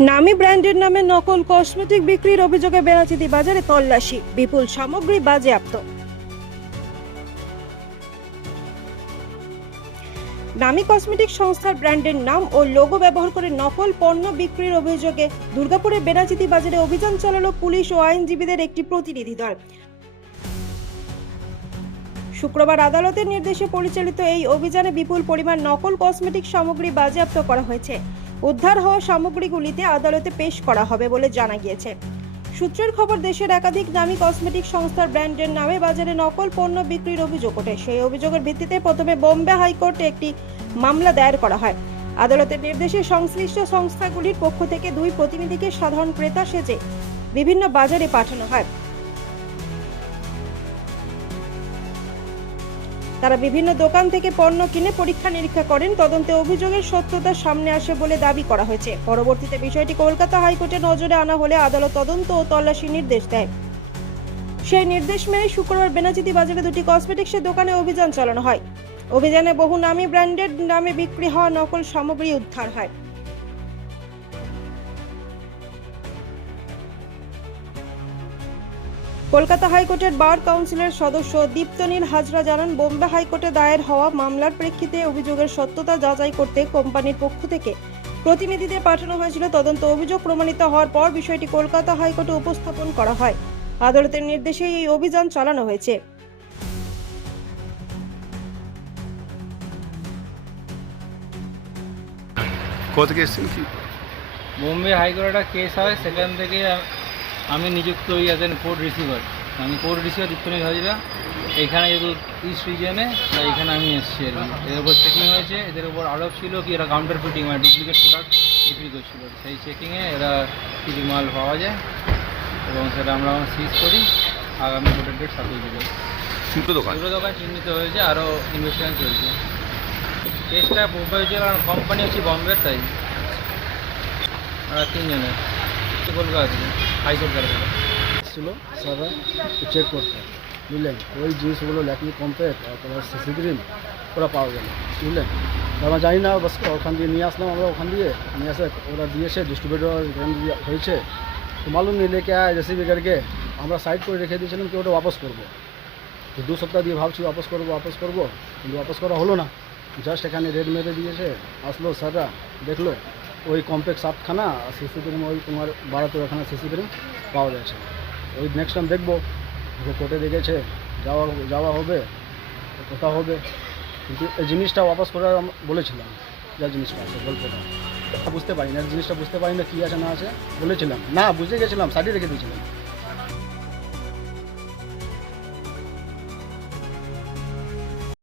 নামী ব্র্যান্ডের নামে নকল কসমেটিক বিক্রির অভিযোগে বেনাচিতি বাজারে তল্লাশি, বিপুল সামগ্রী বাজেয়াপ্ত। নামী কসমেটিক সংস্থার ব্র্যান্ডের নাম ও লোগো ব্যবহার করে নকল পণ্য বিক্রির অভিযোগে দুর্গাপুরের বেনাচিতি বাজারে অভিযান চালালো পুলিশ ও আইনজীবীদের একটি প্রতিনিধি দল। শুক্রবার আদালতের নির্দেশে পরিচালিত এই অভিযানে বিপুল পরিমাণ নকল কসমেটিক সামগ্রী বাজেয়াপ্ত করা হয়েছে। উদ্ধার হওয়া সামগ্রীগুলিতে আদালতে পেশ করা হবে বলে জানা গিয়েছে। সূত্রের খবর, দেশের একাধিক নামী কসমেটিক সংস্থার ব্র্যান্ডের নামে বাজারে নকল পণ্য বিক্রির অভিযোগ ওঠে। সেই অভিযোগের ভিত্তিতে প্রথমে বোম্বে হাইকোর্টে একটি মামলা দায়ের করা হয়। আদালতের নির্দেশে সংশ্লিষ্ট সংস্থাগুলির পক্ষ থেকে 2 প্রতিনিধিকে সাধারণ ক্রেতা সেজে বিভিন্ন বাজারে পাঠানো হয়। তারা বিভিন্ন দোকান থেকে পণ্য কিনে পরীক্ষা নিরীক্ষা করেন। তদন্তে অভিযোগের সত্যতা সামনে আসে বলে দাবি করা হয়েছে। পরবর্তীতে বিষয়টি কলকাতা হাইকোর্টের নজরে আনা হলে আদালত তদন্ত ও তল্লাশির নির্দেশ দেয়। সেই নির্দেশ মেনে শুক্রবার বেনাচিতি বাজারে 2টি কসমেটিক্সের দোকানে অভিযান চালানো হয়। অভিযানে বহু নামী ব্র্যান্ডের নামে বিক্রি হওয়া নকল সামগ্রী উদ্ধার হয়। কলকাতা হাইকোর্টের বার কাউন্সিলের সদস্য দীপ্তনীল হাজরা জানান, বোম্বে হাইকোর্টে দায়ের হওয়া মামলার প্রেক্ষিতে অভিযোগের সত্যতা যাচাই করতে কোম্পানির পক্ষ থেকে প্রতিনিধিদের পাঠানো হয়েছিল। তদন্ত অভিযোগ প্রমাণিত হওয়ার পর বিষয়টি কলকাতা হাইকোর্টে উপস্থাপন করা হয়। আদালতের নির্দেশে এই অভিযান চালানো হয়েছে। কোথা থেকে এসেছেন কি? বোম্বে হাইকোর্টে একটা কেস হয়, সেখান থেকে আমি নিযুক্ত হই অ্যাজ এন কোর্ট রিসিভার। আমি কোর্ট রিসিভার দীপ্তনীল হাজরা। এইখানে যেহেতু ইস্ট রিজনে, তাই এখানে আমি এসেছি আর কি। এদের উপর চেকিং হয়েছে, এদের উপর আরোপ ছিল কি এরা কাউন্টার ফিটিং মানে ডুপ্লিকেট প্রোডাক্ট বিক্রি করছিল। সেই চেকিংয়ে এরা কিছু মাল পাওয়া যায় এবং সেটা আমরা সিজ করি। আগামী কোর্টের ডেট 7 জুলাই। দুটো দোকান চিহ্নিত হয়েছে, আরও ইনভেস্টিগেশন চলছে। কেসটা বোম্বে হয়েছে কারণ কোম্পানি হচ্ছে বম্বের, তাই 3 জনের কলকাতা থেকে হাইকোর্ট কালকাতা ছিল সারা চেক করতে, বুঝলেন। ওই জিনিসগুলো ল্যাকমি কম্প্যাক্ট আর তোমার সিসি ক্রিম ওরা পাওয়া গেল, বুঝলেন। আমরা জানি না, বাস ওখান দিয়ে নিয়ে আসলাম। আমরা ওখান দিয়ে নিয়ে আসে ওরা দিয়েছে, ডিস্ট্রিবিউটর হয়েছে। তো মালুম নিয়ে লেকে আয় রেসিপি করকে আমরা সাইড করে রেখে দিয়েছিলাম কি ওটা ওয়াপস করবো। তো 2 সপ্তাহ দিয়ে ভাবছি ওয়াপস করবো, কিন্তু ওয়াপস করা হলো না। জাস্ট এখানে রেড মেরে দিয়েছে, আসলো স্যাররা দেখলো ওই কমপ্লেক্স 7খানা আর সিসি ক্রিম ওই তোমার 12-13খানা সিসি ক্রিম পাওয়া যাচ্ছে। ওই নেক্সট টাইম দেখবো, কোর্টে দেখেছে যাওয়া হবে, কথা হবে। কিন্তু এই জিনিসটা ওয়াপস করার বলেছিলাম, যা জিনিসটা আছে গল্পটা বুঝতে পারি না, জিনিসটা বুঝতে পারি না কী আছে না আছে বলেছিলাম। না বুঝে গেছিলাম, সাইডে রেখে দিয়েছিলাম।